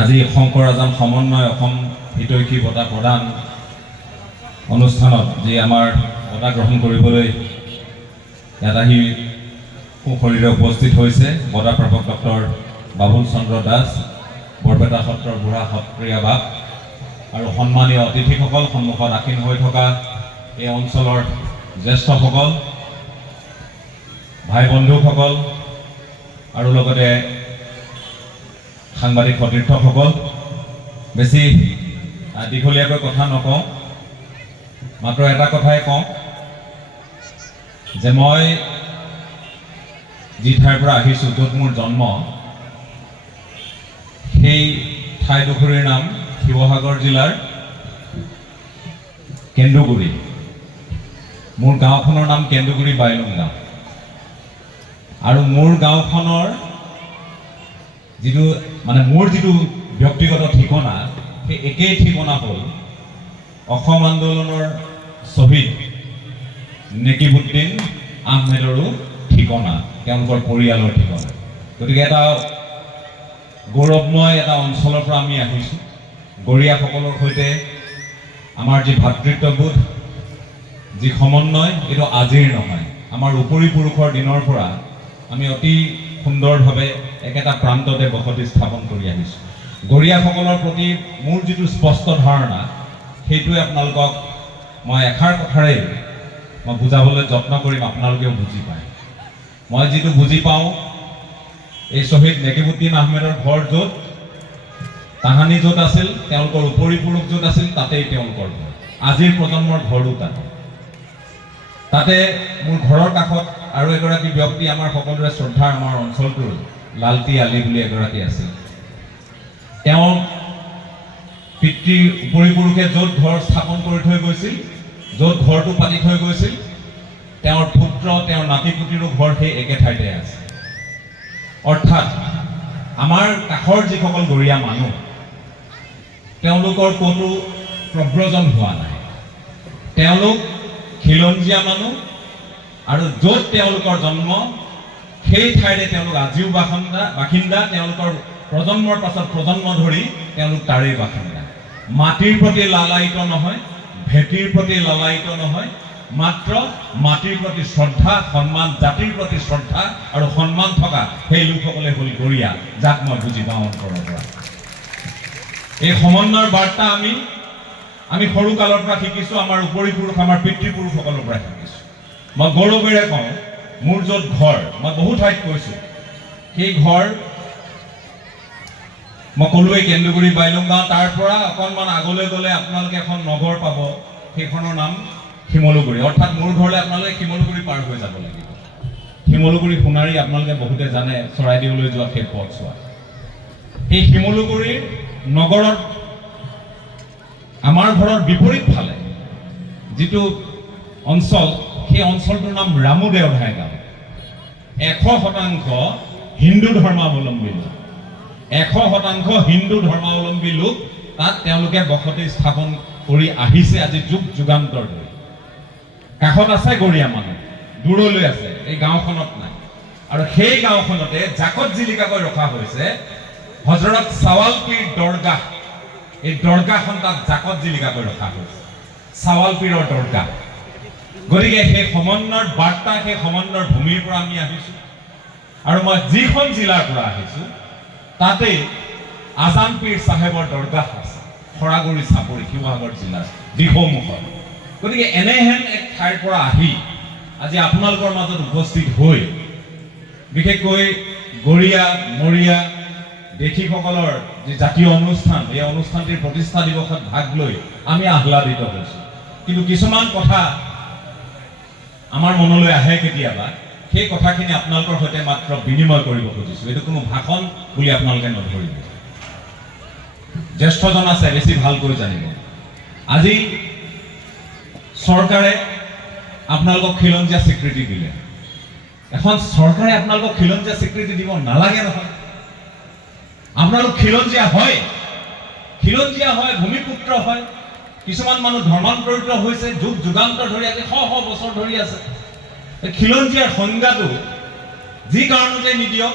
আজি শংকৰ আজান সমন্বয় অসম হিতৈষী বঁটা প্ৰদান অনুষ্ঠানত যি আমাৰ বঁটা গ্ৰহণ কৰিবলৈ ইয়াত আহি সুশৰীৰে উপস্থিত হৈছে বঁটা প্ৰাপক ডক্টৰ বাবুল চন্দ্ৰ দাস, বৰপেটা সত্ৰৰ বুঢ়া সত্ৰীয়া বাপ আৰু সন্মানীয় অতিথিসকল, সন্মুখত আসীন হৈ থকা এই অঞ্চলৰ জ্যেষ্ঠসকল, ভাই বন্ধুসকল আৰু লগতে সাংবাদিক সতীৰ্থসকল, বেছি দীঘলীয়াকৈ কথা নকওঁ, মাত্ৰ এটা কথাই কওঁ যে মই যি ঠাইৰ পৰা আহিছোঁ, য'ত মোৰ জন্ম, সেই ঠাইডোখৰীৰ নাম শিৱসাগৰ জিলাৰ কেন্দুগুৰি। মোৰ গাঁওখনৰ নাম কেন্দুগুৰি বাইলুং গাঁও। আৰু মোৰ গাঁওখনৰ মোৰ যিটো ব্যক্তিগত ঠিকনা, সেই একেই ঠিকনা হ'ল অসম আন্দোলনৰ শ্বহীদ নেকিবুদ্দিন আহমেদৰো ঠিকনা, তেওঁলোকৰ পৰিয়ালৰ ঠিকনা। গতিকে এটা গৌৰৱময় এটা অঞ্চলৰ পৰা আমি আহিছোঁ। গৰীয়াসকলৰ সৈতে আমাৰ যি ভাতৃত্ববোধ, যি সমন্বয়, এইটো আজিৰ নহয়, আমাৰ উপৰি পুৰুষৰ দিনৰ পৰা আমি অতি সুন্দৰভাৱে একেটা প্ৰান্ততে বসতি স্থাপন কৰি আহিছোঁ। গৰীয়াসকলৰ প্ৰতি মোৰ যিটো স্পষ্ট ধাৰণা, সেইটোৱে আপোনালোকক মই এষাৰ কথাৰেই মই বুজাবলৈ যত্ন কৰিম, আপোনালোকেও বুজি পায়। মই যিটো বুজি পাওঁ, এই শ্বহীদ নেকিবুদ্দিন আহমেদৰ ঘৰ য'ত, তাহানি য'ত আছিল, তেওঁলোকৰ উপৰি পুৰুষ য'ত আছিল, তাতেই তেওঁলোকৰ ঘৰ। আজিৰ প্ৰজন্মৰ ঘৰো তাতে মোৰ ঘৰৰ কাষত আৰু এগৰাকী ব্যক্তি, আমাৰ সকলোৰে শ্ৰদ্ধাৰ, আমাৰ অঞ্চলটোৰ লালটি আলি বুলি এগৰাকী আছিল। তেওঁ পিতৃ উপৰি পুৰুষে য'ত ঘৰ স্থাপন কৰি থৈ গৈছিল, য'ত ঘৰটো পাতি থৈ গৈছিল, তেওঁৰ পুত্ৰ, তেওঁৰ নাতি পুতিৰো ঘৰ সেই একে ঠাইতে আছে। অৰ্থাৎ আমাৰ কাষৰ যিসকল গৰীয়া মানুহ, তেওঁলোকৰ কোনো প্ৰব্ৰজন হোৱা নাই। তেওঁলোক খিলঞ্জীয়া মানুহ, আৰু য'ত তেওঁলোকৰ জন্ম, সেই ঠাইৰে তেওঁলোক আজিও বাসিন্দা। তেওঁলোকৰ প্ৰজন্মৰ পাছত প্ৰজন্ম ধৰি তেওঁলোক তাৰেই বাসিন্দা। মাটিৰ প্ৰতি লালায়িত নহয়, ভেটিৰ প্ৰতি লালায়িত নহয়, মাত্ৰ মাটিৰ প্ৰতি শ্ৰদ্ধা, সন্মান, জাতিৰ প্ৰতি শ্ৰদ্ধা আৰু সন্মান থকা সেই লোকসকলে হ'ল গৰীয়া, যাক মই বুজি পাওঁ অন্তৰৰ পৰা। এই সমন্বয়ৰ বাৰ্তা আমি সৰু কালৰ পৰা শিকিছোঁ, আমাৰ উপৰি পুৰুষ, আমাৰ পিতৃপুৰুষসকলৰ পৰা শিকিছোঁ। মই গৌৰৱেৰে কওঁ, মোৰ য'ত ঘৰ, মই বহু ঠাইত কৈছোঁ, সেই ঘৰ মই ক'লোৱেই কেন্দুগুৰি বাইলুং গাঁও। তাৰ পৰা অকণমান আগলৈ গ'লে আপোনালোকে এখন নগৰ পাব, সেইখনৰ নাম শিমলুগুৰি। অৰ্থাৎ মোৰ ঘৰলৈ আপোনালোকে শিমলুগুৰি পাৰ হৈ যাব লাগিব। শিমলুগুৰি সোণাৰী আপোনালোকে বহুতে জানে, চৰাইদেউলৈ যোৱা সেই পথছোৱা। সেই শিমলুগুৰিৰ নগৰত আমাৰ ঘৰৰ বিপৰীত ফালে যিটো অঞ্চল, সেই অঞ্চলটোৰ নাম ৰামুদেওধাই গাঁও। 100% হিন্দু ধৰ্মাৱলম্বী লোক, 100% হিন্দু ধৰ্মাৱলম্বী লোক তাত তেওঁলোকে বসতি স্থাপন কৰি আহিছে আজি যুগ যুগান্তৰ ধৰি। কাষত আছে গৰীয়া মানুহ, দূৰলৈ আছে, এই গাঁওখনত নাই। আৰু সেই গাঁওখনতে জাকত জিলিকাকৈ ৰখা হৈছে হজৰত চাৱালপীৰ দৰগাহ। এই দৰগাহখন তাত জাকত জিলিকাকৈ ৰখা হৈছে, চাৱালপীৰৰ দৰগাহ। গতিকে সেই সমন্বয়ৰ বাৰ্তা, সেই সমন্বয়ৰ ভূমিৰ পৰা আমি আহিছোঁ। আৰু মই যিখন জিলাৰ পৰা আহিছোঁ, তাতেই আজানপীৰ চাহেবৰ দৰগাহ আছে, খৰাগুৰি চাপৰি, শিৱসাগৰ জিলাৰ দিখৌমুখত। গতিকে এনেহেন এক ঠাইৰ পৰা আহি আজি আপোনালোকৰ মাজত উপস্থিত হৈ, বিশেষকৈ গৰীয়া মৰীয়া দেশীসকলৰ যি জাতীয় অনুষ্ঠান, এই অনুষ্ঠানটিৰ প্ৰতিষ্ঠা দিৱসত ভাগ লৈ আমি আহ্লাদিত হৈছোঁ। কিন্তু কিছুমান কথা আমাৰ মনলৈ আহে কেতিয়াবা, সেই কথাখিনি আপোনালোকৰ সৈতে মাত্ৰ বিনিময় কৰিব খুজিছোঁ। এইটো কোনো ভাষণ বুলি আপোনালোকে নধৰিব। জ্যেষ্ঠজন আছে, বেছি ভালকৈ জানিব। আজি চৰকাৰে আপোনালোকক খিলঞ্জীয়া স্বীকৃতি দিলে। এখন চৰকাৰে আপোনালোকক খিলঞ্জীয়া স্বীকৃতি দিব নালাগে নহয়। আপোনালোক খিলঞ্জীয়া হয়, ভূমিপুত্ৰ হয়। কিছুমান মানুহ ধৰ্মান্তৰিত হৈছে, যুগ যুগান্তৰ ধৰি আজি শ বছৰ ধৰি আছে। খিলঞ্জীয়াৰ সংজ্ঞাটো যি কাৰণতে নিদিয়ক,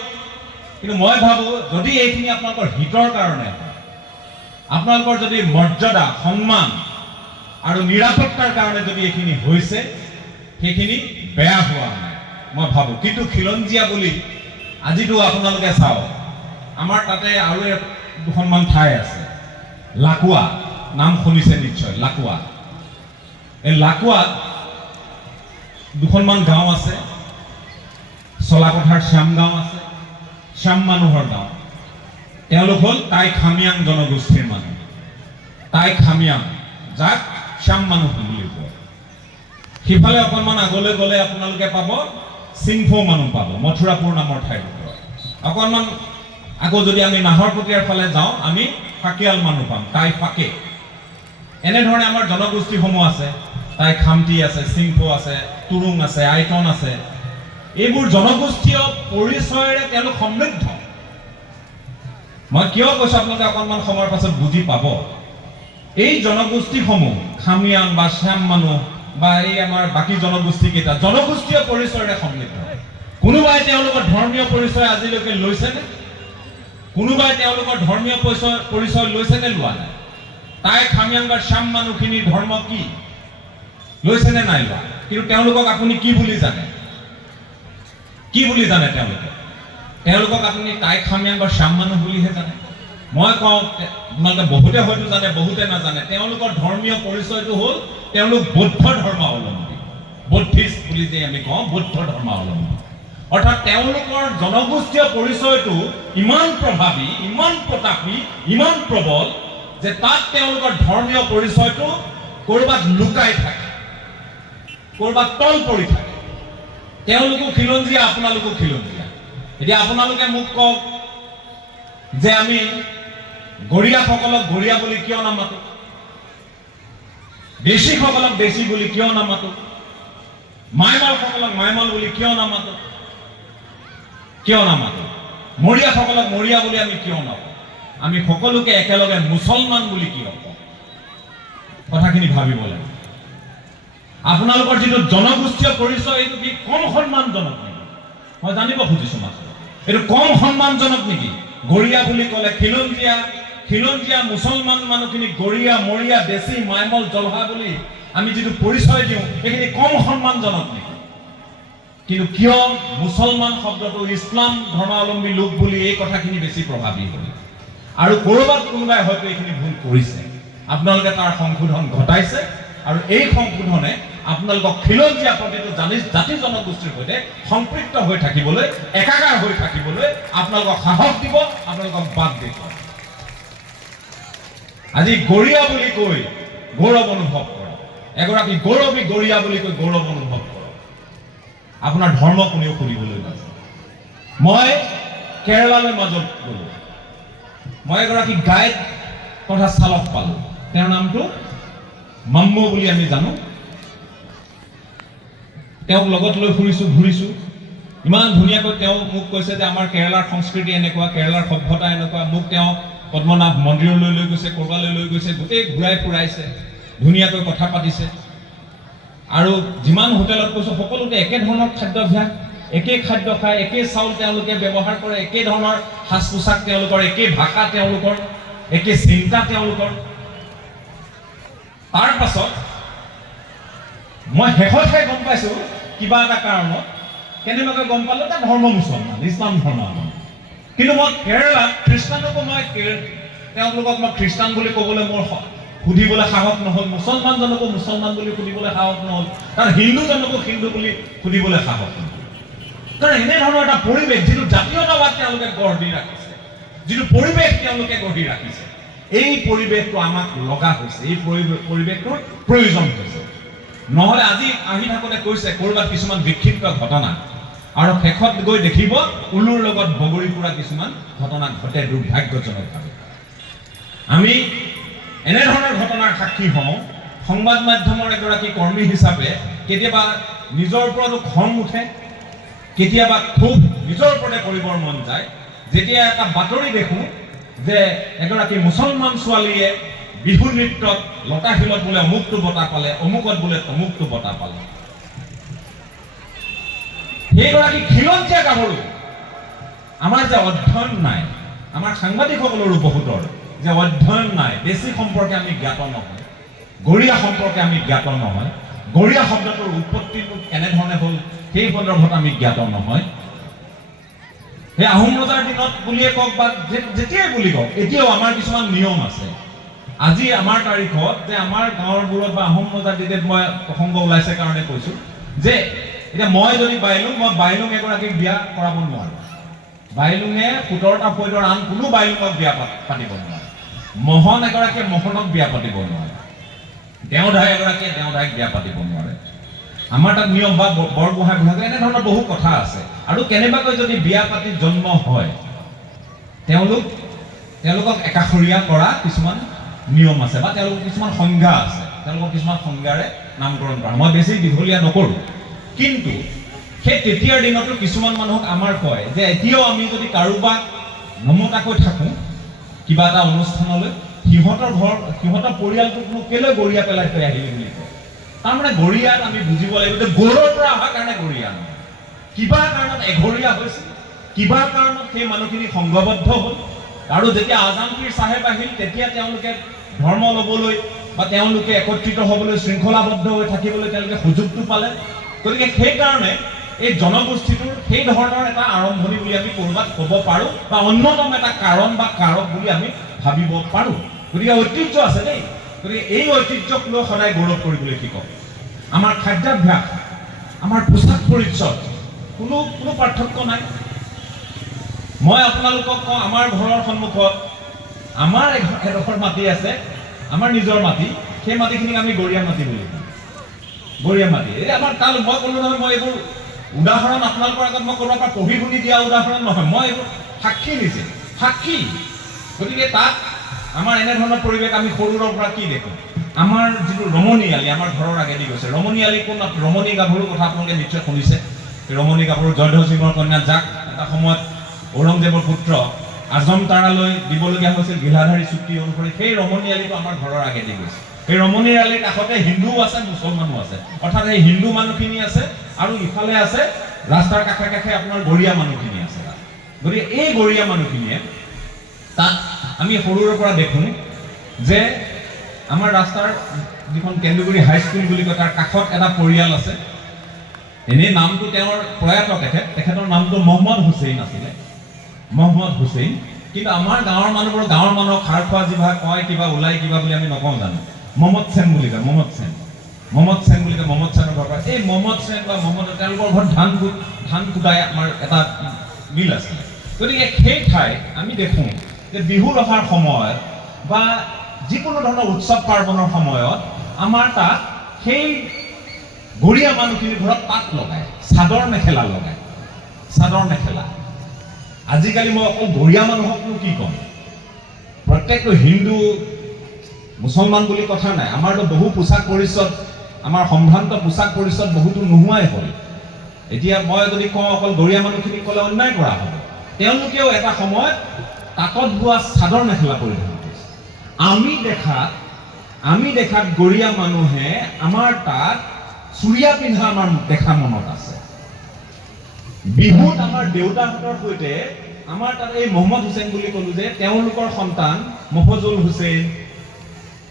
কিন্তু মই ভাবোঁ যদি এইখিনি আপোনালোকৰ হিতৰ কাৰণে হয়, আপোনালোকৰ যদি মৰ্যাদা সন্মান আৰু নিৰাপত্তাৰ কাৰণে যদি এইখিনি হৈছে সেইখিনি বেয়া হোৱা নাই মই ভাবোঁ কিন্তু খিলঞ্জীয়া বুলি আজিতো আপোনালোকে চাওক আমাৰ তাতে আৰু দুখনমান ঠাই আছে লাকুৱা নাম শুনিছে নিশ্চয় লাকুৱা এই লাকুৱাত দুখনমান গাঁও আছে চলাপথাৰ শ্যাম গাঁও আছে শ্যাম মানুহৰ গাঁও তেওঁলোক হ'ল টাই খামিয়াং জনগোষ্ঠীৰ মানুহ টাই খামিয়াং যাক শ্যাম মানুহ বুলি কয় সিফালে অকণমান আগলৈ গ'লে আপোনালোকে পাব সিংফৌ মানুহ পাব মথুৰাপুৰ নামৰ ঠাইৰ অকণমান আকৌ যদি আমি নাহৰকটীয়াৰ ফালে যাওঁ আমি ফাকিয়াল মানুহ পাম টাই ফাকে এনেধৰণে আমাৰ জনগোষ্ঠীসমূহ আছে টাই খামটি আছে সিংফৌ আছে তুৰুং আছে আইটন আছে এইবোৰ জনগোষ্ঠীয় পৰিচয়েৰে তেওঁলোক সমৃদ্ধ মই কিয় কৈছো আপোনালোকে অকণমান সময়ৰ পাছত বুজি পাব এই জনগোষ্ঠীসমূহ খামিয়াং বা শ্যাম মানুহ বা এই আমাৰ বাকী জনগোষ্ঠীকেইটা জনগোষ্ঠীয় পৰিচয়েৰে সমৃদ্ধ কোনোবাই তেওঁলোকৰ ধৰ্মীয় পৰিচয় আজিলৈকে লৈছেনে কোনোবাই তেওঁলোকৰ ধৰ্মীয় পৰিচয় লৈছেনে লোৱা নাই টাই খামিয়াং বা শ্যাম মানুহখিনিৰ ধৰ্ম কি লৈছেনে নাই লোৱা কিন্তু তেওঁলোকক আপুনি কি বুলি জানে তেওঁলোকক আপুনি টাই খামিয়াং বা শ্যাম মানুহ বুলিহে জানে মই কওঁ আপোনালোকে বহুতে হয়তো জানে বহুতে নাজানে তেওঁলোকৰ ধৰ্মীয় পৰিচয়টো হ'ল তেওঁলোক বৌদ্ধ ধৰ্মাৱলম্বী বৌদ্ধিষ্ট বুলি যে আমি কওঁ বৌদ্ধ ধৰ্মাৱলম্বী অৰ্থাৎ তেওঁলোকৰ জনগোষ্ঠীয় পৰিচয়টো ইমান প্ৰভাৱী ইমান প্ৰতাপী ইমান প্ৰবল যে তাত তেওঁলোকৰ ধৰ্মীয় পৰিচয়টো ক'ৰবাত লুকাই থাকে ক'ৰবাত তল পৰি থাকে তেওঁলোকো খিলঞ্জীয়া আপোনালোকো খিলঞ্জীয়া এতিয়া আপোনালোকে মোক কওক যে আমি গৰীয়াসকলক গৰীয়া বুলি কিয় নামাতো দেশীসকলক দেশী বুলি কিয় নামাতো মাইমলসকলক মাইমল বুলি কিয় নামাতো মৰিয়াসকলক মৰিয়া বুলি আমি কিয় নকওঁ আমি সকলোকে একেলগে মুছলমান বুলি কিয় কওঁ কথাখিনি ভাবিব লাগে আপোনালোকৰ যিটো জনগোষ্ঠীয় পৰিচয় এইটো কি কম সন্মানজনক নেকি মই জানিব খুজিছো মাত্ৰ এইটো কম সন্মানজনক নেকি গৰীয়া বুলি ক'লে খিলঞ্জীয়া মুছলমান মানুহখিনি গৰীয়া মৰিয়া দেশী মাইমল জলহা বুলি আমি যিটো পৰিচয় দিওঁ এইখিনি কম সন্মানজনক নেকি কিন্তু কিয় মুছলমান শব্দটো ইছলাম ধৰ্মাৱলম্বী লোক বুলি এই কথাখিনি বেছি প্ৰভাৱী হ'ল আৰু ক'ৰবাত কোনোবাই হয়তো এইখিনি ভুল কৰিছে আপোনালোকে তাৰ সংশোধন ঘটাইছে আৰু এই সংশোধনে আপোনালোকক খিলঞ্জীয়া প্ৰতিটো জাতি জনগোষ্ঠীৰ সৈতে সম্পৃক্ত হৈ থাকিবলৈ একাকাৰ হৈ থাকিবলৈ আপোনালোকক সাহস দিব আপোনালোকক বাদ দিব আজি গৰীয়া বুলি কৈ গৌৰৱ অনুভৱ কৰক এগৰাকী গৌৰৱী গৰীয়া বুলি কৈ গৌৰৱ অনুভৱ কৰক আপোনাৰ ধৰ্ম কোনেও শুনিবলৈ নাযায় মই কেৰালালৈ মাজত গ'লো মই এগৰাকী গাইড তথা চালক পালোঁ তেওঁৰ নামটো মাম্মু বুলি আমি জানো তেওঁক লগত লৈ ঘূৰিছো ইমান ধুনীয়াকৈ তেওঁ মোক কৈছে যে আমাৰ কেৰালাৰ সংস্কৃতি এনেকুৱা কেৰালাৰ সভ্যতা এনেকুৱা মোক তেওঁ পদ্মনাভ মন্দিৰলৈ লৈ গৈছে ক'ৰবালৈ লৈ গৈছে গোটেই ঘূৰাই ফুৰাইছে ধুনীয়াকৈ কথা পাতিছে আৰু যিমান হোটেলত গৈছোঁ সকলোতে একে ধৰণৰ খাদ্যাভ্যাস একে খাদ্য খায় একে চাউল তেওঁলোকে ব্যৱহাৰ কৰে একে ধৰণৰ সাজ পোছাক তেওঁলোকৰ একে ভাষা তেওঁলোকৰ একে চিন্তা তেওঁলোকৰ তাৰ পাছত মই শেষতহে গম পাইছোঁ কিবা এটা কাৰণত কেনেবাকৈ গম পালোঁ এটা ধৰ্ম মুছলমান ইছলাম ধৰ্মাৱলম্বী কিন্তু মই কেৰালাত খ্ৰীষ্টানকো মই তেওঁলোকক মই খ্ৰীষ্টান বুলি ক'বলৈ মোৰ সুধিবলৈ সাহস নহ'ল মুছলমানজনকো মুছলমান বুলি সুধিবলৈ সাহস নহ'ল কাৰণ হিন্দুজনকো হিন্দু বুলি সুধিবলৈ সাহস নহ'ল কাৰণ এনেধৰণৰ এটা পৰিৱেশ যিটো জাতীয়তাবাদ তেওঁলোকে গঢ় দি ৰাখিছে যিটো পৰিৱেশ তেওঁলোকে গঢ়ি ৰাখিছে এই পৰিৱেশটো আমাক লগা হৈছে এই পৰিৱেশটোৰ প্ৰয়োজন হৈছে নহ'লে আজি আহি থাকোঁতে কৈছে ক'ৰবাত কিছুমান বিক্ষিপ্ত ঘটনা আৰু শেষত গৈ দেখিব উলুৰ লগত বগৰী ফুৰা কিছুমান ঘটনা ঘটে দুৰ্ভাগ্যজনকভাৱে আমি এনেধৰণৰ ঘটনাৰ সাক্ষী হওঁ সংবাদ মাধ্যমৰ এগৰাকী কৰ্মী হিচাপে কেতিয়াবা নিজৰ ওপৰতো খং উঠে কেতিয়াবা খুব নিজৰ ওপৰতে কৰিবৰ মন যায় যেতিয়া এটা বাতৰি দেখোঁ যে এগৰাকী মুছলমান ছোৱালীয়ে বিহু নৃত্যত লতাশিলত বোলে অমুকটো বঁটা পালে অমুকত বোলে তমুকটো বঁটা পালে সেইগৰাকী খিলঞ্জীয়া গাভৰু আমাৰ যে অধ্যয়ন নাই আমাৰ সাংবাদিকসকলৰো বহুতৰ যে অধ্যয়ন নাই, বেছি সম্পৰ্কে আমি জ্ঞাত নহয়, গৰিয়া সম্পৰ্কে আমি জ্ঞাত নহয়, গৰিয়া শব্দটোৰ উৎপত্তিটো কেনেধৰণে হ'ল সেই সন্দৰ্ভত আমি জ্ঞাত নহয়। সেই আহোম ৰজাৰ দিনত বুলিয়ে কওক বা যেতিয়াই বুলি কওক, এতিয়াও আমাৰ কিছুমান নিয়ম আছে। আজি আমাৰ তাৰিখত যে আমাৰ গাঁৱৰবোৰত বা আহোম ৰজাৰ দিনত মই প্ৰসংগ ওলাইছে কাৰণে কৈছোঁ যে এতিয়া মই যদি বাইলুং এগৰাকীক বিয়া কৰাব নোৱাৰোঁ। বাইলুঙে 17টা পৈদৰ আন কোনো বাইলুঙক বিয়া পাতিব নোৱাৰে। মহন এগৰাকীয়ে মহনক বিয়া পাতিব নোৱাৰে। দেওধাই এগৰাকীয়ে দেওধাইক বিয়া পাতিব নোৱাৰে। আমাৰ তাত নিয়ম বা বৰগোহাঁই বুঢ়াগোহাঁই এনেধৰণৰ বহু কথা আছে। আৰু কেনেবাকৈ যদি বিয়া পাতি জন্ম হয়, তেওঁলোকক একাষৰীয়া কৰা কিছুমান নিয়ম আছে বা তেওঁলোকৰ কিছুমান সংজ্ঞা আছে, তেওঁলোকৰ কিছুমান সংজ্ঞাৰে নামকৰণ কৰা। মই বেছি দীঘলীয়া নকৰোঁ, কিন্তু সেই তেতিয়াৰ দিনতো কিছুমান মানুহক আমাৰ কয় যে এতিয়াও আমি যদি কাৰোবাক নমতাকৈ থাকোঁ কিবা এটা অনুষ্ঠানলৈ, সিহঁতৰ পৰিয়ালটোক মোক কেলৈ গৰিয়া পেলাই থৈ আহিলে বুলি কয়। তাৰমানে গৰিয়াত আমি বুজিব লাগিব যে গৌৰৰ পৰা অহাৰ কাৰণে গৰিয়া নহয়, কিবা কাৰণত এঘৰীয়া হৈছিল, কিবা কাৰণত সেই মানুহখিনি সংঘবদ্ধ হ'ল। আৰু যেতিয়া আজান পীৰ চাহেব আহিল তেতিয়া তেওঁলোকে ধৰ্ম ল'বলৈ বা তেওঁলোকে একত্ৰিত হ'বলৈ, শৃংখলাবদ্ধ হৈ থাকিবলৈ তেওঁলোকে সুযোগটো পালে। গতিকে সেইকাৰণে এই জনগোষ্ঠীটোৰ সেই ধৰণৰ এটা আৰম্ভণি বুলি আমি ক'ৰবাত ক'ব পাৰোঁ বা অন্যতম এটা কাৰণ বা কাৰক বুলি আমি ভাবিব পাৰোঁ। গতিকে ঐতিহ্য আছে দেই। গতিকে এই ঐতিহ্যক লৈ সদায় গৌৰৱ কৰিবলৈ শিকক। আমাৰ খাদ্যাভ্যাস, আমাৰ পোচাক পৰিচ্ছদ কোনো পাৰ্থক্য নাই। মই আপোনালোকক কওঁ, আমাৰ ঘৰৰ সন্মুখত আমাৰ এডোখৰ মাটি আছে, আমাৰ নিজৰ মাটি। সেই মাটিখিনিক আমি গৰিয়া মাটি বুলি কওঁ। গৰিয়া মাটি এই আমাৰ তাল মই ক'লো নহয়, মই এইবোৰ উদাহৰণ আপোনালোকৰ আগত মই ক'ৰবাৰ পৰা পঢ়ি শুনি দিয়া উদাহৰণ নহয়, মই এইবোৰ সাক্ষী দিছে, সাক্ষী। গতিকে তাত আমাৰ এনেধৰণৰ পৰিৱেশ আমি সৰুৰে পৰা কি দেখোঁ। আমাৰ যিটো ৰমণী আলি আমাৰ ঘৰৰ আগেদি গৈছে। ৰমণী আলি কোন? ৰমণী গাভৰুৰ কথা আপোনালোকে নিশ্চয় শুনিছে। ৰমণী গাভৰু জয়ধ্বজ সিঙৰ কন্যা, যাক এটা সময়ত ঔৰংজেবৰ পুত্ৰ আজমতাৰালৈ দিবলগীয়া হৈছিল গিলাধাৰী চুক্তি অনুসৰি। সেই ৰমণী আলিটো আমাৰ ঘৰৰ আগেদি গৈছে। সেই ৰমণীৰ আলিৰ কাষতে হিন্দুও আছে, মুছলমানো আছে। অৰ্থাৎ এই হিন্দু মানুহখিনি আছে আৰু ইফালে আছে ৰাস্তাৰ কাষে কাষে আপোনাৰ গৰিয়া মানুহখিনি আছে। গতিকে এই গৰিয়া মানুহখিনিয়ে তাত আমি সৰুৰে পৰা দেখোঁ যে আমাৰ ৰাস্তাৰ যিখন কেন্দুগুৰি হাইস্কুল বুলি কয় তাৰ কাষত এটা পৰিয়াল আছে। এনেই নামটো তেওঁৰ প্ৰয়াত তেখেতৰ নামটো মহম্মদ হুছেইন আছিলে, মহম্মদ হুছেইন। কিন্তু আমাৰ গাঁৱৰ মানুহক খাৰ খোৱা জিভা কয় কিবা ওলাই কিবা বুলি আমি নকওঁ জানো। মহম্মদ সেন বুলি কয়, মহম্মদ সেন বুলি কয়। মহম্মদ সেনৰ ঘৰ পৰা এই মহম্মদ সেন বা তেওঁলোকৰ ঘৰত ধান কুটাই আমাৰ এটা মিল আছিলে। গতিকে সেই ঠাইত আমি দেখোঁ যে বিহু অহাৰ সময়ত বা যিকোনো ধৰণৰ উৎসৱ পাৰ্বণৰ সময়ত আমাৰ তাত সেই গৰিয়া মানুহখিনিৰ ঘৰত পাত লগায়, চাদৰ মেখেলা লগায়, চাদৰ মেখেলা। আজিকালি মই অকল গৰিয়া মানুহকনো কি ক'ম, প্ৰত্যেকটো হিন্দু মুছলমান বুলি কথা নাই। আমাৰতো বহু পোচাক পৰিচ্ছদ, আমাৰ সম্ভ্ৰান্ত পোচাক পৰিচ্ছদ বহুতো নোহোৱাই হ'ল। এতিয়া মই যদি কওঁ অকল গৰিয়া মানুহখিনিক ক'লে অন্যায় কৰা হ'ব। তেওঁলোকেও এটা সময়ত তাঁতত বোৱা চাদৰ মেখেলা পৰিধান কৰিছে। আমি দেখাত গৰিয়া মানুহে আমাৰ তাত চুৰিয়া পিন্ধা আমাৰ দেখা মনত আছে। বিহুত আমাৰ দেউতাহঁতৰ সৈতে আমাৰ তাত এই মহম্মদ হুছেইন বুলি ক'লো যে তেওঁলোকৰ সন্তান মফজুল হুছেইন,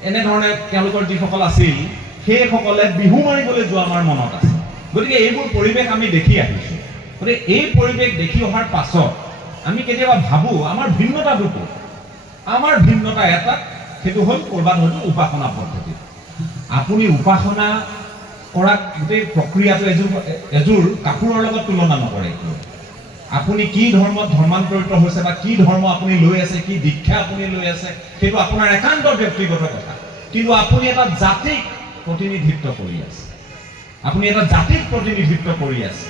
এনেধৰণে তেওঁলোকৰ যিসকল আছিল সেইসকলে বিহু মাৰিবলৈ যোৱা আমাৰ মনত আছে। গতিকে এইবোৰ পৰিৱেশ আমি দেখি আহিছোঁ। গতিকে এই পৰিৱেশ দেখি অহাৰ পাছত আমি কেতিয়াবা ভাবোঁ আমাৰ ভিন্নতাটো ক'ত? আমাৰ ভিন্নতা এটা, সেইটো হ'ল ক'ৰবাত হয়তো উপাসনা পদ্ধতি। আপুনি উপাসনা কৰা গোটেই প্ৰক্ৰিয়াটো এযোৰ কাপোৰৰ লগত তুলনা নকৰে। আপুনি কি ধৰ্মত ধৰ্মান্তৰিত হৈছে বা কি ধৰ্ম আপুনি লৈ আছে, কি দীক্ষা আপুনি লৈ আছে, সেইটো আপোনাৰ একান্ত ব্যক্তিগত কথা। কিন্তু আপুনি এটা জাতিক প্ৰতিনিধিত্ব কৰি আছে, আপুনি এটা জাতিক প্ৰতিনিধিত্ব কৰি আছে,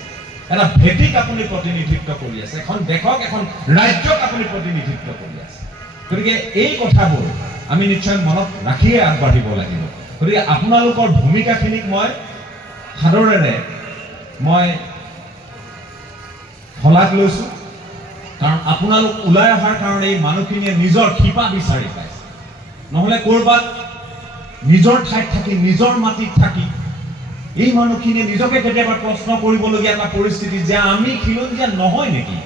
এটা ভেটিক আপুনি প্ৰতিনিধিত্ব কৰি আছে, এখন দেশক, এখন ৰাজ্যক আপুনি প্ৰতিনিধিত্ব কৰি আছে। গতিকে এই কথাবোৰ আমি নিশ্চয় মনত ৰাখিয়ে আগবাঢ়িব লাগিব। গতিকে আপোনালোকৰ ভূমিকাখিনিক মই সাদৰেৰে শলাগ লৈছোঁ, কাৰণ আপোনালোক ওলাই অহাৰ কাৰণে এই মানুহখিনিয়ে নিজৰ শিপা বিচাৰি পাইছে। নহ'লে ক'ৰবাত নিজৰ ঠাইত থাকি, নিজৰ মাটিত থাকি এই মানুহখিনিয়ে নিজকে কেতিয়াবা প্ৰশ্ন কৰিবলগীয়া এটা পৰিস্থিতি যে আমি খিলঞ্জীয়া নহয় নেকি,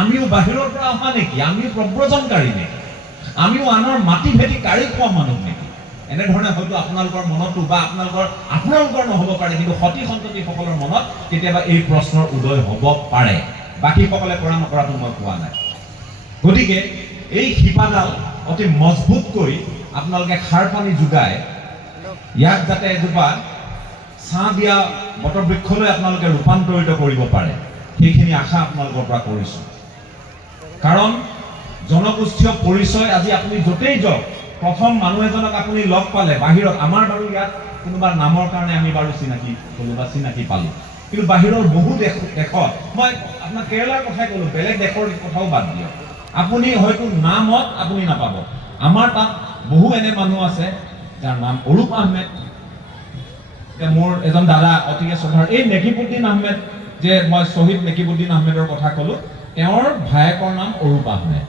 আমিও বাহিৰৰ পৰা অহা নেকি, আমিও প্ৰব্ৰজনকাৰী নেকি। আমিও আনৰ মাটি ভেটি কাঢ়ি খোৱা মানুহ নেকি? এনেধৰণে হয়তো আপোনালোকৰ মনতো বা আপোনালোকৰ নহ'ব পাৰে, কিন্তু সতি সন্ততিসকলৰ মনত কেতিয়াবা এই প্ৰশ্নৰ উদয় হ'ব পাৰে। বাকীসকলে কৰা নকৰাটো মই কোৱা নাই। গতিকে এই শিপাডাল অতি মজবুতকৈ আপোনালোকে সাৰ পানী যোগাই ইয়াক যাতে এজোপা ছাঁ দিয়া বটবৃক্ষলৈ আপোনালোকে ৰূপান্তৰিত কৰিব পাৰে, সেইখিনি আশা আপোনালোকৰ পৰা কৰিছোঁ। কাৰণ জনগোষ্ঠীয় পৰিচয় আজি আপুনি য'তেই যাওক, প্ৰথম মানুহ এজনক আপুনি লগ পালে বাহিৰত, আমাৰ বাৰু ইয়াত কোনোবা নামৰ কাৰণে আমি বাৰু চিনাকি হ'লোঁ বা চিনাকি পালোঁ, কিন্তু বাহিৰৰ বহু দেশত, মই আপোনাক কেৰেলাৰ কথাই ক'লোঁ, বেলেগ দেশৰ কথাও বাদ দিয়ক, আপুনি হয়তো নামত আপুনি নাপাব। আমাৰ তাত বহু এনে মানুহ আছে যাৰ নাম অৰূপ আহমেদ। এতিয়া মোৰ এজন দাদা অতিকে শ্ৰদ্ধাৰ এই নেকিবুদ্দিন আহমেদ, যে মই শ্বহীদ নেকিবুদ্দিন আহমেদৰ কথা ক'লোঁ, তেওঁৰ ভায়েকৰ নাম অৰূপ আহমেদ।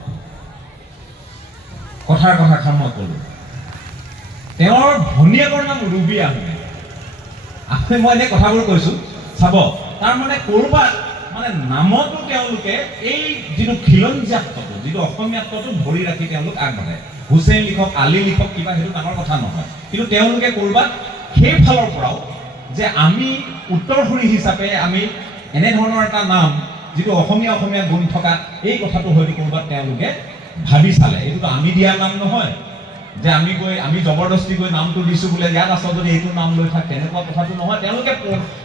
কথাৰ কথাষাৰ মই ক'লোঁ। তেওঁৰ ভনীয়েকৰ নাম ৰুবি আহমেদ। আপুনি মই এনে কথাবোৰ কৈছোঁ, চাব তাৰমানে ক'ৰবাত মানে নামতো তেওঁলোকে এই যিটো খিলঞ্জীয়াত্বটো, যিটো অসমীয়াত্বটো ধৰি ৰাখি তেওঁলোক আগবাঢ়ে। হুছেইন লিখক, আলী লিখক, কিবা সেইটো ডাঙৰ কথা নহয়, কিন্তু তেওঁলোকে ক'ৰবাত সেইফালৰ পৰাও যে আমি উত্তৰসূৰী হিচাপে আমি এনেধৰণৰ এটা নাম, যিটো অসমীয়া গুণ থকা, এই কথাটো হয়তো ক'ৰবাত তেওঁলোকে ভাবি চালে। এইটোতো আমি দিয়া নাম নহয় যে আমি জবৰদস্তি গৈ নামটো দিছোঁ বোলে ইয়াত আছ যদি এইটো নাম লৈ থাক, তেনেকুৱা কথাটো নহয়। তেওঁলোকে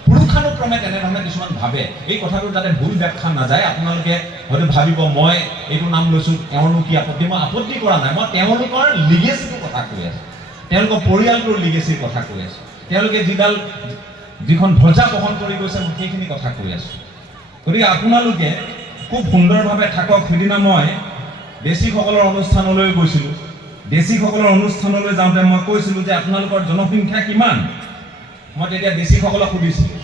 পুৰুষানুক্ৰমে তেনেধৰণে কিছুমান ভাবে। এই কথাটো যাতে ভুল ব্যাখ্যা নাযায়, আপোনালোকে হয়তো ভাবিব মই এইটো নাম লৈছোঁ, তেওঁৰনো কি আপত্তি। মই আপত্তি কৰা নাই, মই তেওঁলোকৰ লিগেচিটোৰ কথা কৈ আছোঁ, তেওঁলোকৰ পৰিয়ালটোৰ লিগেচিৰ কথা কৈ আছোঁ, তেওঁলোকে যিখন ধ্বজা বহন কৰি গৈছে, মই সেইখিনি কথা কৈ আছোঁ। গতিকে আপোনালোকে খুব সুন্দৰভাৱে থাকক। সিদিনা মই দেশীসকলৰ অনুষ্ঠানলৈ গৈছিলোঁ। দেশীসকলৰ অনুষ্ঠানলৈ যাওঁতে মই কৈছিলোঁ যে আপোনালোকৰ জনসংখ্যা কিমান? মই তেতিয়া দেশীসকলক সুধিছিলোঁ,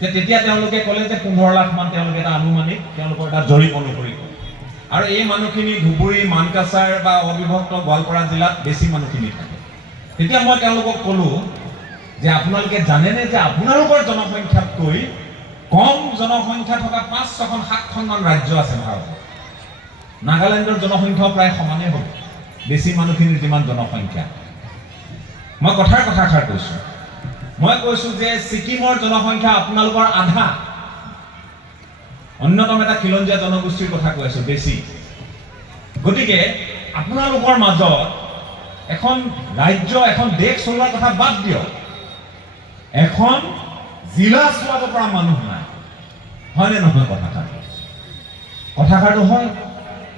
যে তেতিয়া তেওঁলোকে ক'লে যে 15 লাখ মান, তেওঁলোকে এটা আনুমানিক তেওঁলোকৰ এটা জৰীপ অনুসৰি ক'লে। আৰু এই মানুহখিনি ধুবুৰী, মানকাছাৰ বা অবিভক্ত গোৱালপাৰা জিলাত বেছি মানুহখিনি থাকে। তেতিয়া মই তেওঁলোকক ক'লোঁ যে আপোনালোকে জানেনে যে আপোনালোকৰ জনসংখ্যাতকৈ কম জনসংখ্যা থকা 5, 6খন, 7খনমান ৰাজ্য আছে ভাৰতত। নাগালেণ্ডৰ জনসংখ্যাও প্ৰায় সমানেই হ'ব, বেছি মানুহখিনিৰ যিমান জনসংখ্যা। মই কথাষাৰ কৈছোঁ। মই কৈছোঁ যে ছিকিমৰ জনসংখ্যা আপোনালোকৰ আধা। অন্যতম এটা খিলঞ্জীয়া জনগোষ্ঠীৰ কথা কৈ আছোঁ, বেছি। গতিকে আপোনালোকৰ মাজত এখন ৰাজ্য, এখন দেশ চলোৱাৰ কথা বাদ দিয়ক, এখন জিলা চলাব পৰা মানুহ নাই। হয়নে নহয় কথাষাৰটো হয়?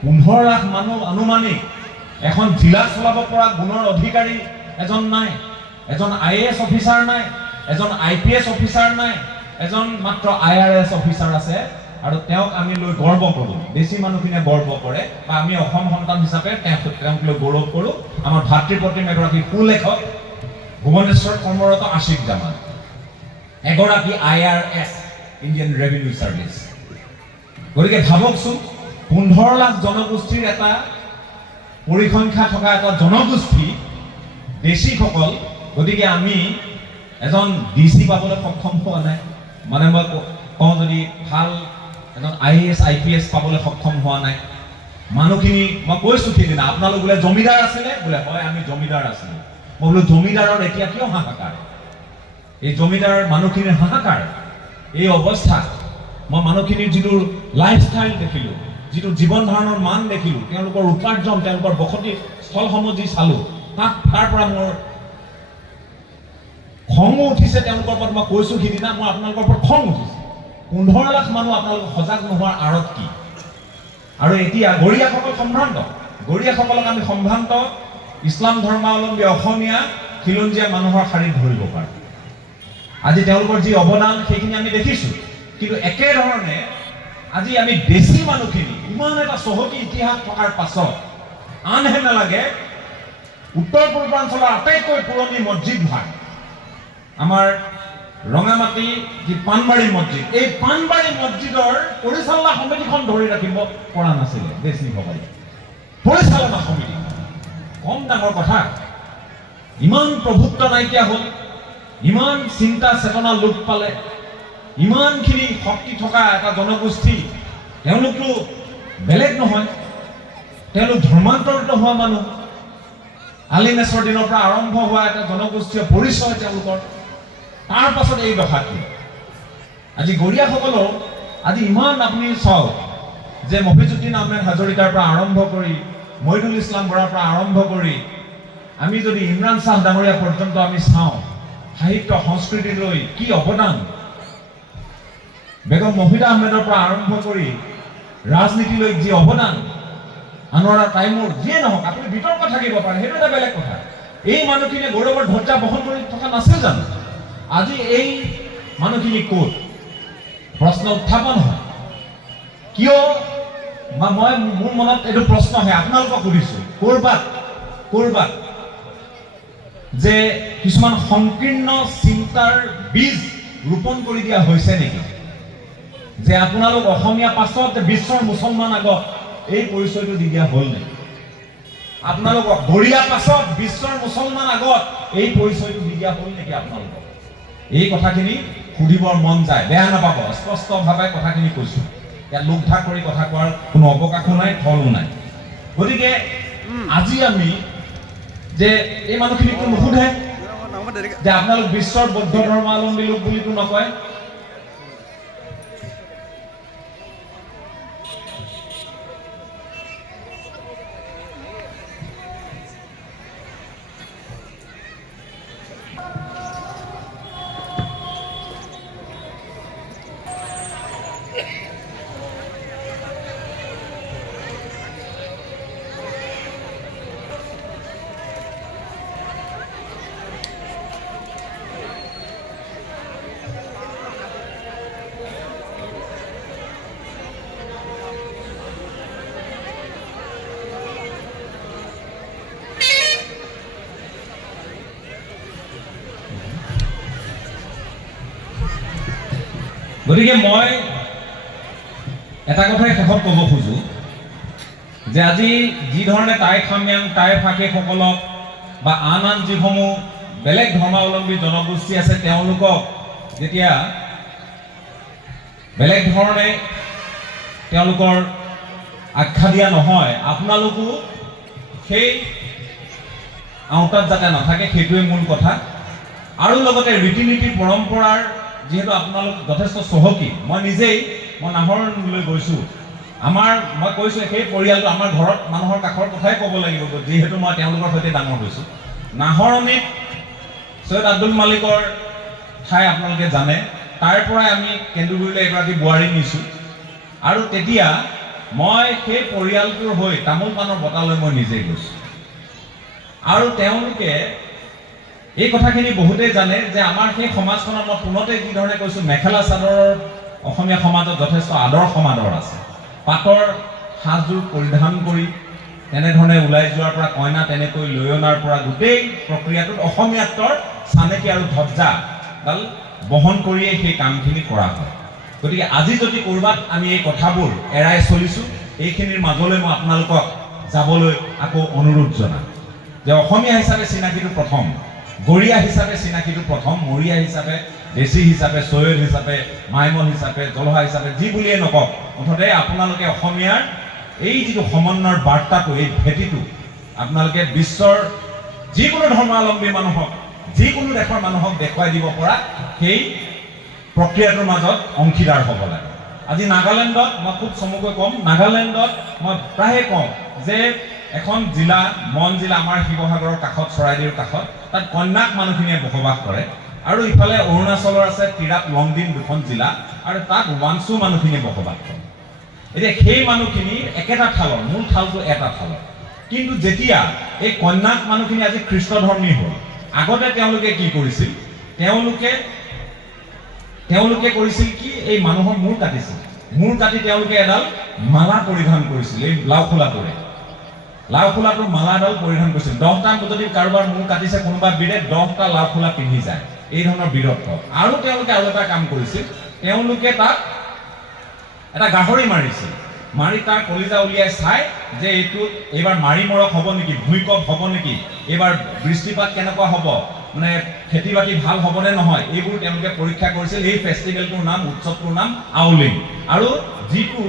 15 লাখ মানুহ আনুমানিক, এখন জিলা চলাব পৰা গুণৰ অধিকাৰী এজন নাই, এজন IAS অফিচাৰ নাই, এজন IPS অফিচাৰ নাই, এজন মাত্ৰ IRS অফিচাৰ আছে। আৰু তেওঁক আমি লৈ গৰ্ব কৰোঁ, বেছি মানুহখিনিয়ে গৰ্ব কৰে, বা আমি অসম সন্তান হিচাপে তেওঁক লৈ গৌৰৱ কৰোঁ। আমাৰ ভাতৃপ্ৰতিম এগৰাকী সুলেখক, ভুৱনেশ্বৰত কৰ্মৰত আশিক জামান, এগৰাকী IRS, ইণ্ডিয়ান ৰেভিনিউ চাৰ্ভিচ। গতিকে ভাবকচোন, 15 লাখ জনগোষ্ঠীৰ এটা পৰিসংখ্যা থকা এটা জনগোষ্ঠী দেশীসকল। গতিকে আমি এজন DC পাবলৈ সক্ষম হোৱা নাই, মানে মই কওঁ যদি ভাল এজন IAS IPS পাবলৈ সক্ষম হোৱা নাই। মানুহখিনি মই কৈছোঁ সিদিনা, আপোনালোক বোলে জমিদাৰ আছিলে, বোলে হয় আমি জমিদাৰ আছিলোঁ। মই বোলো জমিদাৰৰ এতিয়া কিয় হাহাকাৰ? এই জমিদাৰ মানুহখিনিৰ হাহাকাৰ, এই অৱস্থা। মই মানুহখিনিৰ যিটো লাইফষ্টাইল দেখিলোঁ, যিটো জীৱন ধাৰণৰ মান দেখিলোঁ, তেওঁলোকৰ উপাৰ্জন, তেওঁলোকৰ বসতি স্থলসমূহ যি চালোঁ, তাৰ পৰা মোৰ খঙো উঠিছে তেওঁলোকৰ ওপৰত। মই কৈছোঁ সিদিনা, মই আপোনালোকৰ ওপৰত খং উঠিছে। 15 লাখ মানুহ আপোনালোক সজাগ নোহোৱাৰ আঁৰত কি? আৰু এতিয়া গৰীয়াসকল সম্ভ্ৰান্ত, গৰীয়াসকলক আমি সম্ভ্ৰান্ত ইছলাম ধৰ্মাৱলম্বী অসমীয়া খিলঞ্জীয়া মানুহৰ শাৰীত ধৰিব পাৰোঁ। আজি তেওঁলোকৰ যি অৱদান সেইখিনি আমি দেখিছোঁ, কিন্তু একেধৰণে আজি আমি দেশী মানুহখিনি ইমান এটা চহকী ইতিহাস থকাৰ পাছত আনহে নালাগে উত্তৰ পূৰ্বাঞ্চলৰ আটাইতকৈ পুৰণি মছজিদ ভাগ আমাৰ ৰঙামাটি যি পাণবাৰী মছজিদ, এই পাণবাৰী মছজিদৰ পৰিচালনা সমিতিখন ধৰি ৰাখিব পৰা নাছিলে দেশীসকলে। পৰিচালনা সমিতি কম ডাঙৰ কথা। ইমান প্ৰভুত্ব নাইকিয়া হ'ল, ইমান চিন্তা চেতনা লোপ পালে, ইমানখিনি শক্তি থকা এটা জনগোষ্ঠী, তেওঁলোকতো বেলেগ নহয়। তেওঁলোক ধৰ্মান্তৰিত হোৱা মানুহ, আলিনেছৰ দিনৰ পৰা আৰম্ভ হোৱা এটা জনগোষ্ঠীয় পৰিচয় তেওঁলোকৰ। তাৰ পাছত এই দশা কি? আজি গৰীয়াসকলৰ আজি ইমান আপুনি চাওক যে মফিজুদ্দিন আহমেদ হাজৰিকাৰ পৰা আৰম্ভ কৰি মইদুল ইছলাম বৰাৰ পৰা আৰম্ভ কৰি আমি যদি ইমৰান শ্বাহ ডাঙৰীয়া পৰ্যন্ত আমি চাওঁ, সাহিত্য সংস্কৃতিলৈ কি অৱদান, বেগম মফিদা আহমেদৰ পৰা আৰম্ভ কৰি ৰাজনীতিলৈ যি অৱদান, আনোৱাৰা টাইমুৰ যিয়ে নহওক, আপুনি বিতৰ্ক থাকিব পাৰে, সেইটো এটা বেলেগ কথা। এই মানুহখিনিয়ে গৌৰৱৰ ধ্বজা বহন কৰি থকা নাছিল জানো? আজি এই মানুহখিনি ক'ত? প্ৰশ্ন উত্থাপন হয় কিয়? বা মই মোৰ মনত এইটো প্ৰশ্ন আহে, আপোনালোকক সুধিছো, ক'ৰবাত যে কিছুমান সংকীৰ্ণ চিন্তাৰ বীজ ৰোপণ কৰি দিয়া হৈছে নেকি? যে আপোনালোক অসমীয়া পাছত বিশ্বৰ মুছলমান আগত এই পৰিচয়টো দি দিয়া হ'ল নেকি? আপোনালোক গৰীয়া পাছত বিশ্বৰ মুছলমান আগত এই পৰিচয়টো দি দিয়া হ'ল নেকি আপোনালোকক? এই কথাখিনি সুধিবৰ মন যায়, বেয়া নাপাব, স্পষ্টভাৱে কথাখিনি কৈছো। ইয়াত লোকধা কৰি কথা কোৱাৰ কোনো অৱকাশো নাই, ফলো নাই। গতিকে আজি আমি যে এই মানুহখিনিকো নুসুধে যে আপোনালোক বিশ্বৰ বৌদ্ধ ধৰ্মাৱলম্বী লোক বুলিতো নকয়। গতিকে মই এটা কথাই শেষত ক'ব খোজো যে আজি যি ধৰণে টাই খাময়াং, টাই ফাকেসকলক বা আন যিসমূহ বেলেগ ধৰ্মাৱলম্বী জনগোষ্ঠী আছে তেওঁলোকক যেতিয়া বেলেগ ধৰণে তেওঁলোকৰ আখ্যা দিয়া নহয়, আপোনালোকো সেই আওতাত যাতে নাথাকে, সেইটোৱে মূল কথা। আৰু লগতে ৰীতি নীতি পৰম্পৰাৰ যিহেতু আপোনালোক যথেষ্ট চহকী, মই নিজেই নাহৰণলৈ গৈছোঁ, মই কৈছোঁ সেই পৰিয়ালটো আমাৰ ঘৰত মানুহৰ কাষৰ কথাই ক'ব লাগিব, যিহেতু মই তেওঁলোকৰ সৈতে ডাঙৰ হৈছোঁ। নাহৰণিত সৈয়দ আব্দুল মালিকৰ ঠাই আপোনালোকে জানে, তাৰ পৰাই আমি কেন্দুগুৰিলৈ এগৰাকী বোৱাৰী নিছোঁ। আৰু তেতিয়া মই সেই পৰিয়ালটোৰ হৈ তামোল পাণৰ বটালৈ মই নিজেই গৈছোঁ। আৰু তেওঁলোকে এই কথাখিনি বহুতেই জানে যে আমাৰ সেই সমাজখনত মই পোনতে যি ধৰণে কৈছোঁ, মেখেলা চাদৰৰ অসমীয়া সমাজত যথেষ্ট আদৰ সমাদৰ আছে। পাটৰ সাজযোৰ পৰিধান কৰি তেনেধৰণে ওলাই যোৱাৰ পৰা কইনা তেনেকৈ লৈ অনাৰ পৰা গোটেই প্ৰক্ৰিয়াটোত অসমীয়াত্বৰ চানেকি আৰু ধ্বজাডাল বহন কৰিয়েই সেই কামখিনি কৰা হয়। গতিকে আজি যদি ক'ৰবাত আমি এই কথাবোৰ এৰাই চলিছোঁ, এইখিনিৰ মাজলৈ মই আপোনালোকক যাবলৈ আকৌ অনুৰোধ জনাম যে অসমীয়া হিচাপে চিনাকিটো প্ৰথম, গৰীয়া হিচাপে চিনাকিটো প্ৰথম, মৰীয়া হিচাপে, দেশী হিচাপে, চৈয়দ হিচাপে, মাইমল হিচাপে, জলহা হিচাপে, যি বুলিয়ে নকওক, মুঠতে আপোনালোকে অসমীয়াৰ এই যিটো সমন্বয়ৰ বাৰ্তাটো, এই ভেটিটো আপোনালোকে বিশ্বৰ যিকোনো ধৰ্মাৱলম্বী মানুহক, যিকোনো দেশৰ মানুহক দেখুৱাই দিব পৰা সেই প্ৰক্ৰিয়াটোৰ মাজত অংশীদাৰ হ'ব লাগে। আজি নাগালেণ্ডত মই খুব চমুকৈ ক'ম, নাগালেণ্ডত মই প্ৰায়ে কওঁ যে এখন জিলা, মন জিলা, আমাৰ শিৱসাগৰৰ কাষত, চৰাইদেউৰ কাষত, তাত কন্যাক মানুহখিনিয়ে বসবাস কৰে। আৰু ইফালে অৰুণাচলৰ আছে তিৰাপ, লংডিং দুখন জিলা, আৰু তাত ৱাংচু মানুহখিনিয়ে বসবাস কৰে। এতিয়া সেই মানুহখিনি একেটা থালৰ, মূল থালটো এটা থালৰ। কিন্তু যেতিয়া এই কন্যাক মানুহখিনি আজি খ্ৰীষ্টধৰ্মী হ'ল, আগতে তেওঁলোকে কি কৰিছিল? তেওঁলোকে কৰিছিল কি? এই মানুহৰ মূৰ কাটিছিল। মূৰ কাটি তেওঁলোকে এডাল মালা পৰিধান কৰিছিল, এই লাওখোলাটোৰে। লাওখোলাটোৰ মালাডাল পৰিধান কৰিছিল। 10টা যদি কাৰোবাৰ মূৰ কাটিছে কোনোবা বীৰে 10টা লাওখোলা পিন্ধি যায়, এই ধৰণৰ বীৰত্ব। আৰু তেওঁলোকে আৰু এটা কাম কৰিছিল, তেওঁলোকে তাত এটা গাহৰি মাৰিছিল, মাৰি তাৰ কলিজা উলিয়াই চাই যে এইটো এইবাৰ মাৰি মৰক হ'ব নেকি, ভূঁইকঁপ হ'ব নেকি, এইবাৰ বৃষ্টিপাত কেনেকুৱা হ'ব, মানে খেতি বাতি ভাল হ'বনে নহয়, এইবোৰ তেওঁলোকে পৰীক্ষা কৰিছিল। এই ফেষ্টিভেলটোৰ নাম, উৎসৱটোৰ নাম আউলিং। আৰু যিটো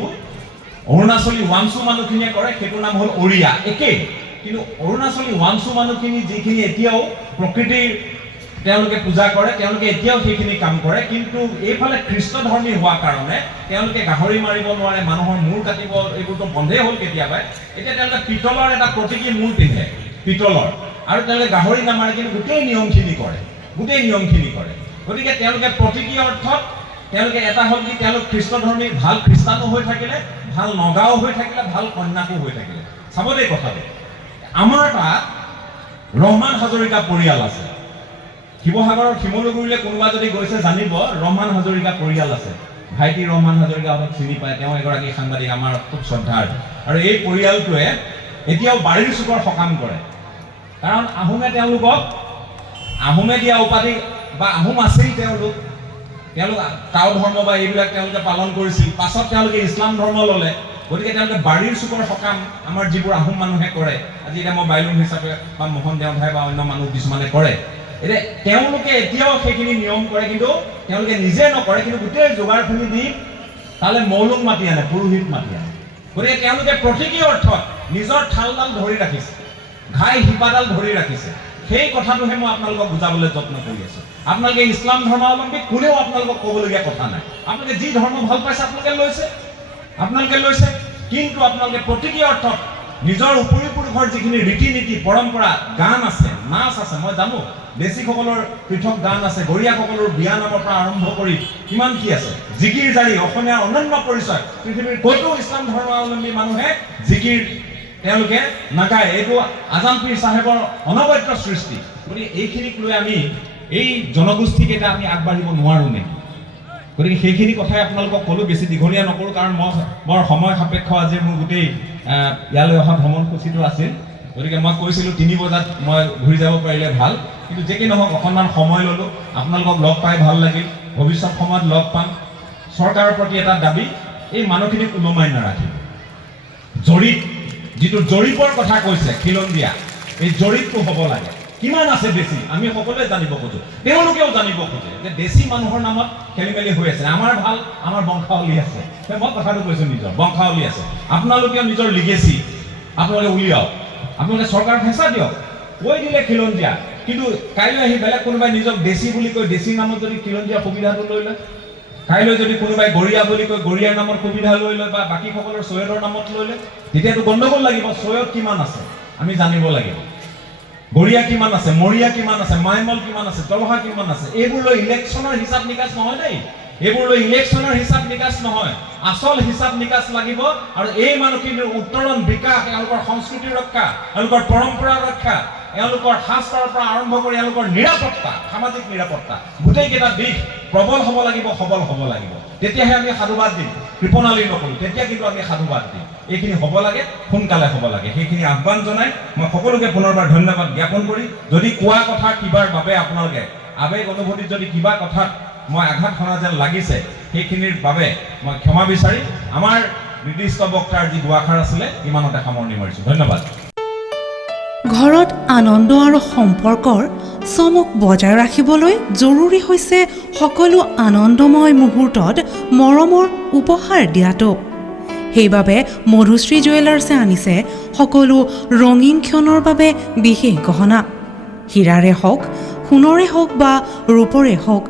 অৰুণাচলী ওৱাংচু মানুহখিনিয়ে কৰে, সেইটোৰ নাম হ'ল অৰিয়া, একেই। কিন্তু অৰুণাচলী ওৱাংচু মানুহখিনি যিখিনি এতিয়াও প্ৰকৃতিৰ তেওঁলোকে পূজা কৰে, তেওঁলোকে এতিয়াও সেইখিনি কাম কৰে। কিন্তু এইফালে খ্ৰীষ্টধৰ্মী হোৱাৰ কাৰণে তেওঁলোকে গাহৰি মাৰিব নোৱাৰে, মানুহৰ মূৰ কাটিব, এইবোৰতো বন্ধেই হ'ল কেতিয়াবাই। এতিয়া তেওঁলোকে পিতলৰ এটা প্ৰতীকী মূৰ পিন্ধে, পিতলৰ, আৰু তেওঁলোকে গাহৰি নামাৰে, কিন্তু গোটেই নিয়মখিনি কৰে, গোটেই নিয়মখিনি কৰে। গতিকে তেওঁলোকে প্ৰতীকী অৰ্থত তেওঁলোকে এটা হ'ল কি, তেওঁলোক খ্ৰীষ্টধৰ্মী ভাল খ্ৰীষ্টানো হৈ থাকিলে, ভাল নগাও হৈ থাকিলে, ভাল কন্যাকো হৈ থাকিলে। চাব দেই কথাটো, আমাৰ তাত ৰহমান হাজৰিকা পৰিয়াল আছে। শিৱসাগৰৰ শিমলুগুৰিলৈ কোনোবা যদি গৈছে জানিব, ৰহমান হাজৰিকা পৰিয়াল আছে। ভাইটি ৰহমান হাজৰিকা অলপ চিনি পায়, তেওঁ এগৰাকী সাংবাদিক, আমাৰ খুব শ্ৰদ্ধাৰ। আৰু এই পৰিয়ালটোৱে এতিয়াও বাৰীৰ চুকৰ সকাম কৰে, কাৰণ আহোমে তেওঁলোকক, আহোমে দিয়া উপাধি বা আহোম আছিল তেওঁলোক টাও ধৰ্ম বা এইবিলাক তেওঁলোকে পালন কৰিছিল। পাছত তেওঁলোকে ইছলাম ধৰ্ম ল'লে। গতিকে তেওঁলোকে বাৰীৰ চুকৰ সকাম আমাৰ যিবোৰ আহোম মানুহে কৰে, আজি এতিয়া মই বাইলুং হিচাপে বা মোহন দেওধাই বা অন্য মানুহ কিছুমানে কৰে, এতিয়া তেওঁলোকে এতিয়াও সেইখিনি নিয়ম কৰে, কিন্তু তেওঁলোকে নিজে নকৰে, কিন্তু গোটেই যোগাৰখিনি দি তালৈ মৌলুং মাতি আনে, পুৰোহিত মাতি আনে। গতিকে তেওঁলোকে প্ৰতীকী অৰ্থত নিজৰ থালডাল ধৰি ৰাখিছে, ঘাই শিপাডাল ধৰি ৰাখিছে। সেই কথাটোহে মই আপোনালোকক বুজাবলৈ যত্ন কৰি আছো। আপোনালোকে ইছলাম ধৰ্মাৱলম্বী, কোনেও আপোনালোকক ক'বলগীয়া কথা নাই। আপোনালোকে যি ধৰ্ম ভাল পাইছে আপোনালোকে লৈছে, কিন্তু আপোনালোকে প্ৰতীকী অৰ্থত নিজৰ উপৰি পুৰুষৰ যিখিনি ৰীতি নীতি পৰম্পৰা, গান আছে, নাচ আছে, মই জানো দেশীসকলৰ পৃথক গান আছে, গৰীয়াসকলৰ বিয়া নামৰ পৰা আৰম্ভ কৰি কিমান কি আছে, জিকিৰ জাৰি, অসমীয়াৰ অনন্য পৰিচয়। পৃথিৱীৰ ক'তো ইছলাম ধৰ্মাৱলম্বী মানুহে জিকিৰ তেওঁলোকে নাগায়, এইটো আজান পীৰ চাহেবৰ অনবদ্য সৃষ্টি। গতিকে এইখিনিক লৈ আমি এই জনগোষ্ঠীকেইটা আমি আগবাঢ়িব নোৱাৰোঁ নেকি? গতিকে সেইখিনি কথাই আপোনালোকক ক'লোঁ, বেছি দীঘলীয়া নকৰোঁ, কাৰণ মই বৰ সময় সাপেক্ষ আজি মোৰ গোটেই ইয়ালৈ অহা ভ্ৰমণসূচীটো আছিল। গতিকে মই কৈছিলোঁ 3 বজাত মই ঘূৰি যাব পাৰিলে ভাল, কিন্তু যি কি নহওক অকণমান সময় ল'লোঁ। আপোনালোকক লগ পাই ভাল লাগিল, ভৱিষ্যত সময়ত লগ পাম। চৰকাৰৰ প্ৰতি এটা দাবী, এই মানুহখিনিক ওলমাই নাৰাখিব। জৰীপ, যিটো জৰীপৰ কথা কৈছে খিলঞ্জীয়া, এই জৰীপটো হ'ব লাগে। কিমান আছে দেশী, আমি সকলোৱে জানিব খোজোঁ, তেওঁলোকেও জানিব খোজে যে দেশী মানুহৰ নামত খেলি মেলি হৈ আছে। আমাৰ ভাল, আমাৰ বংশাৱলী আছে, মই কথাটো কৈছোঁ, নিজৰ বংশাৱলী আছে। আপোনালোকেও নিজৰ লিগেচি আপোনালোকে উলিয়াওক, আপোনালোকে চৰকাৰক হেঁচা দিয়ক। কৈ দিলে খিলঞ্জীয়া, কিন্তু কাইলৈ আহি বেলেগ কোনোবাই নিজক দেশী বুলি কৈ দেশীৰ নামত যদি খিলঞ্জীয়া সুবিধাটো লৈ লয়, কাইলৈ যদি কোনোবাই গৰীয়া বুলি কৈ গৰীয়াৰ নামত সুবিধা লৈ লয়, বা বাকীসকলৰ চৈয়দৰ নামত লৈ লয়, তেতিয়াতো গণ্ডগোল লাগিব। চৈয়দ কিমান আছে আমি জানিব লাগিব, গৰীয়া কিমান আছে, মৰিয়া কিমান আছে, মাইমল কিমান আছে, তলহা কিমান আছে। এইবোৰ লৈ ইলেকশ্যনৰ হিচাপ নিকাচ নহয় দেই, এইবোৰ লৈ ইলেকশ্যনৰ হিচাপ নিকাচ নহয়, আচল হিচাপ নিকাচ লাগিব। আৰু এই মানুহখিনিৰ উত্তৰণ, বিকাশ, এওঁলোকৰ সংস্কৃতি ৰক্ষা, এওঁলোকৰ পৰম্পৰা ৰক্ষা, এওঁলোকৰ সাজপাৰৰ পৰা আৰম্ভ কৰি এওঁলোকৰ নিৰাপত্তা, সামাজিক নিৰাপত্তা, গোটেইকেইটা দিশ প্ৰবল হ'ব লাগিব, সবল হ'ব লাগিব। তেতিয়াহে আমি সাধুবাদ দিম, কৃপণালী নকৰোঁ, তেতিয়া কিন্তু আমি সাধুবাদ দিম। এইখিনি হ'ব লাগে, সোনকালে হ'ব লাগে। সেইখিনি আহ্বান জনাই মই সকলোকে পুনৰবাৰ ধন্যবাদ জ্ঞাপন কৰি, যদি কোৱা কথা কিবাৰ বাবে আপোনালোকে আৱেগ অনুভূতিত যদি কিবা কথাত মই আঘাত সনা যেন লাগিছে, সেইখিনিৰ বাবে মই ক্ষমা বিচাৰি আমাৰ নিৰ্দিষ্ট বক্তাৰ যি দুআষাৰ আছিলে ইমানতে সামৰণি মাৰিছোঁ। ধন্যবাদ। ঘৰত আনন্দ আৰু সম্পৰ্কৰ চমক বজাই ৰাখিবলৈ জৰুৰী হৈছে সকলো আনন্দময় মুহূৰ্তত মৰমৰ উপহাৰ দিয়াটো। সেইবাবে মধুশ্ৰী জুৱেলাৰ্ছে আনিছে সকলো ৰঙীন ক্ষণৰ বাবে বিশেষ গহনা। হীৰাৰে হওক, সোণৰে হওক বা ৰূপৰে হওক,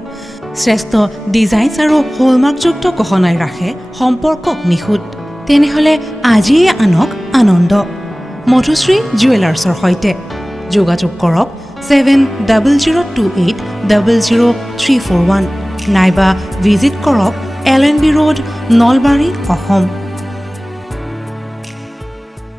শ্ৰেষ্ঠ ডিজাইনছ আৰু হলমাৰ্কযুক্ত গহনাই ৰাখে সম্পৰ্কক নিখুঁত। তেনেহ'লে আজিয়ে আনক আনন্দ মধুশ্ৰী জুৱেলাৰ্ছৰ সৈতে। যোগাযোগ কৰক 7002800341 নাইবা ভিজিট কৰক LNB ৰোড, নলবাৰী, অসম।